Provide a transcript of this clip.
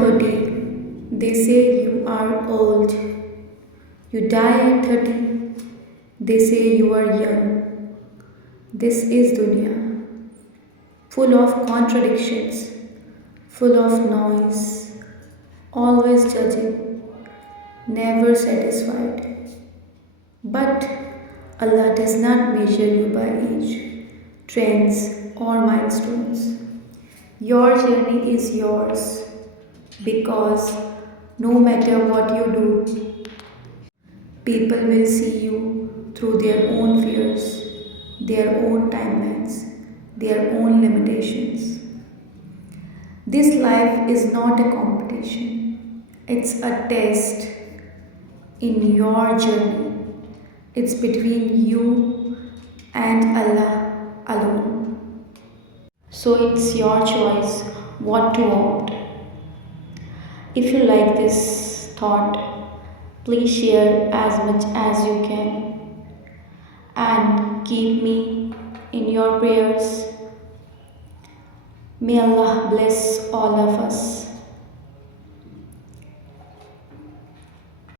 30, they say you are old. You die at 30, they say you are young. This is dunya, full of contradictions, full of noise, always judging, never satisfied. But Allah does not measure you by age, trends, or milestones. Your journey is yours because no matter what you do, people will see you through their own fears, their own timelines, their own limitations. This life is not a competition, it's a test in your journey. It's between you and Allah alone. So it's your choice what to opt. If you like this thought, please share as much as you can and keep me in your prayers. May Allah bless all of us.